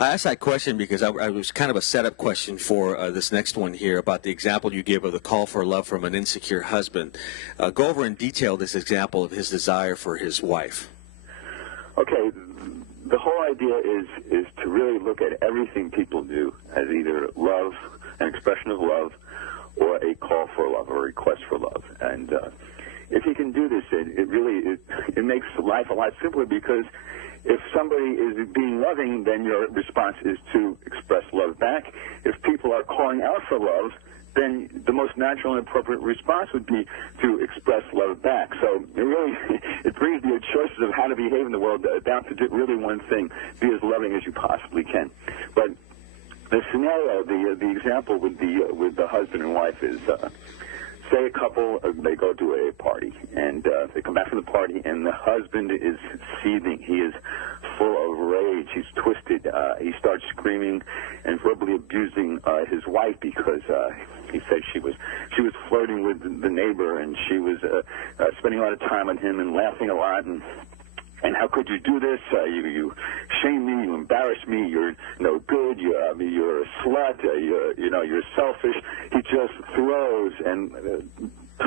I asked that question because I was kind of a setup question for this next one here about the example you gave of the call for love from an insecure husband. Go over in detail this example of his desire for his wife. Okay, the whole idea is to really look at everything people do as either love, an expression of love, or a call for love, or a request for love. And if you can do this, it makes life a lot simpler, because if somebody is being loving, then your response is to express love back. If people are calling out for love, then the most natural and appropriate response would be to express love back. So it brings your choices of how to behave in the world down to really one thing: be as loving as you possibly can. But the scenario, the example with the husband and wife is, say a couple, they go to a party, and they come back from the party, and the husband is seething. He is full of rage. He's twisted. He starts screaming and verbally abusing his wife because he said she was flirting with the neighbor, and she was spending a lot of time on him and laughing a lot, and how could you do this? You shame me. You embarrass me. You're no good. You're a slut. You're selfish. He just throws and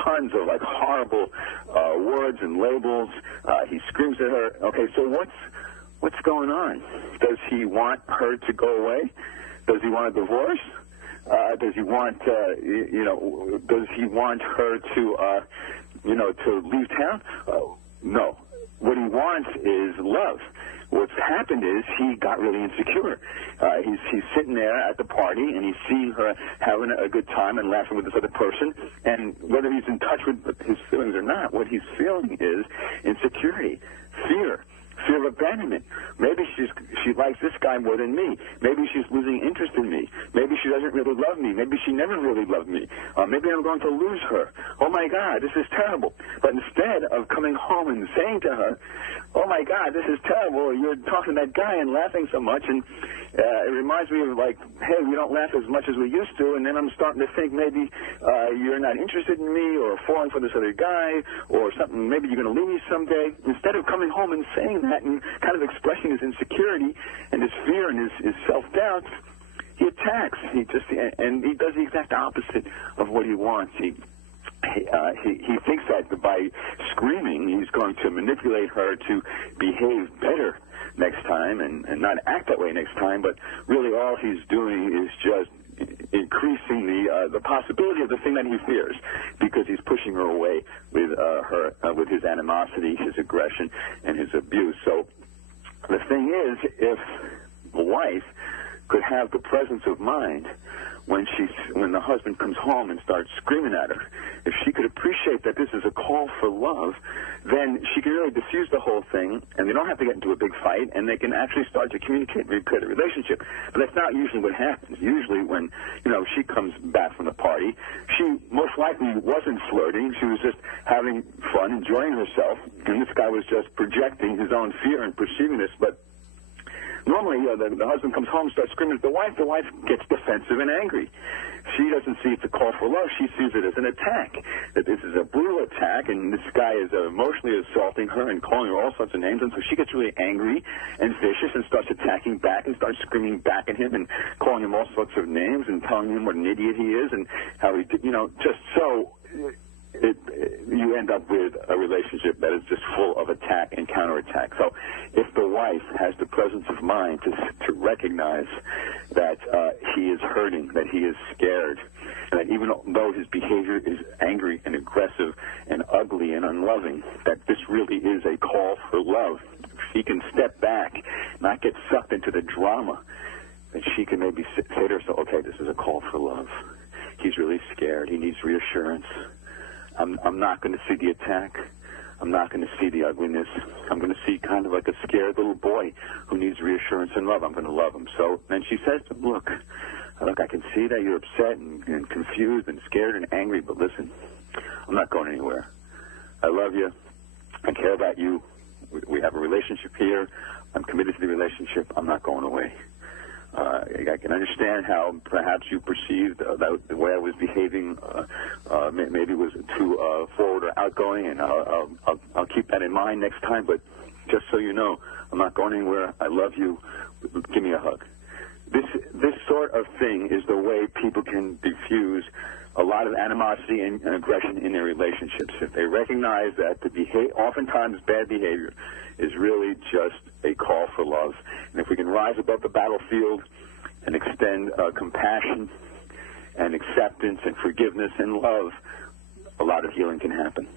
tons of horrible words and labels. He screams at her. Okay, so what's going on? Does he want her to go away? Does he want a divorce? Does he want Does he want her to to leave town? No. What he wants is love. What's happened is he got really insecure. He's sitting there at the party, and he's seeing her having a good time and laughing with this other person, and whether he's in touch with his feelings or not, what he's feeling is insecurity, fear of abandonment. Maybe she likes this guy more than me. Maybe she's losing interest in me. Maybe she doesn't really love me. Maybe she never really loved me. Maybe I'm going to lose her. Oh, my God, this is terrible. But instead of coming home and saying to her, oh, my God, this is terrible, you're talking to that guy and laughing so much, and it reminds me of, hey, we don't laugh as much as we used to, and then I'm starting to think maybe you're not interested in me, or falling for this other guy, or something, maybe you're going to leave me someday. Instead of coming home and saying that and kind of expressing his insecurity and his fear and his self-doubt, he attacks. He does the exact opposite of what he wants. He thinks that by screaming, he's going to manipulate her to behave better next time and not act that way next time, but really all he's doing is just increasing the possibility of the thing that he fears, because he's pushing her away with his animosity, his aggression, and his abuse. So the thing is, if the wife could have the presence of mind when the husband comes home and starts screaming at her, if she could appreciate that this is a call for love, then she can really diffuse the whole thing, and they don't have to get into a big fight, and they can actually start to communicate and repair the relationship. But that's not usually what happens. Usually when, she comes back from the party, she most likely wasn't flirting. She was just having fun, enjoying herself, and this guy was just projecting his own fear and perceiving this. But normally, the husband comes home, starts screaming at the wife gets defensive and angry. She doesn't see it's a call for love. She sees it as an attack, that this is a brutal attack, and this guy is emotionally assaulting her and calling her all sorts of names, and so she gets really angry and vicious and starts attacking back and starts screaming back at him and calling him all sorts of names and telling him what an idiot he is and how he, just so... you end up with a relationship that is just full of attack and counterattack. So if the wife has the presence of mind to recognize that he is hurting, that he is scared, and that even though his behavior is angry and aggressive and ugly and unloving, that this really is a call for love, if she can step back, not get sucked into the drama, then she can maybe say to herself, okay, this is a call for love. He's really scared. He needs reassurance. I'm not going to see the attack. I'm not going to see the ugliness. I'm going to see kind of like a scared little boy who needs reassurance and love. I'm going to love him. So then she says to him, look, I can see that you're upset and confused and scared and angry, but listen, I'm not going anywhere. I love you. I care about you. We have a relationship here. I'm committed to the relationship. I'm not going away. I can understand how perhaps you perceived that the way I was behaving maybe was too forward or outgoing, and I'll keep that in mind next time. But just so you know, I'm not going anywhere. I love you. Give me a hug. of thing is the way people can diffuse a lot of animosity and aggression in their relationships. If they recognize that oftentimes bad behavior is really just a call for love. And if we can rise above the battlefield and extend compassion and acceptance and forgiveness and love, a lot of healing can happen.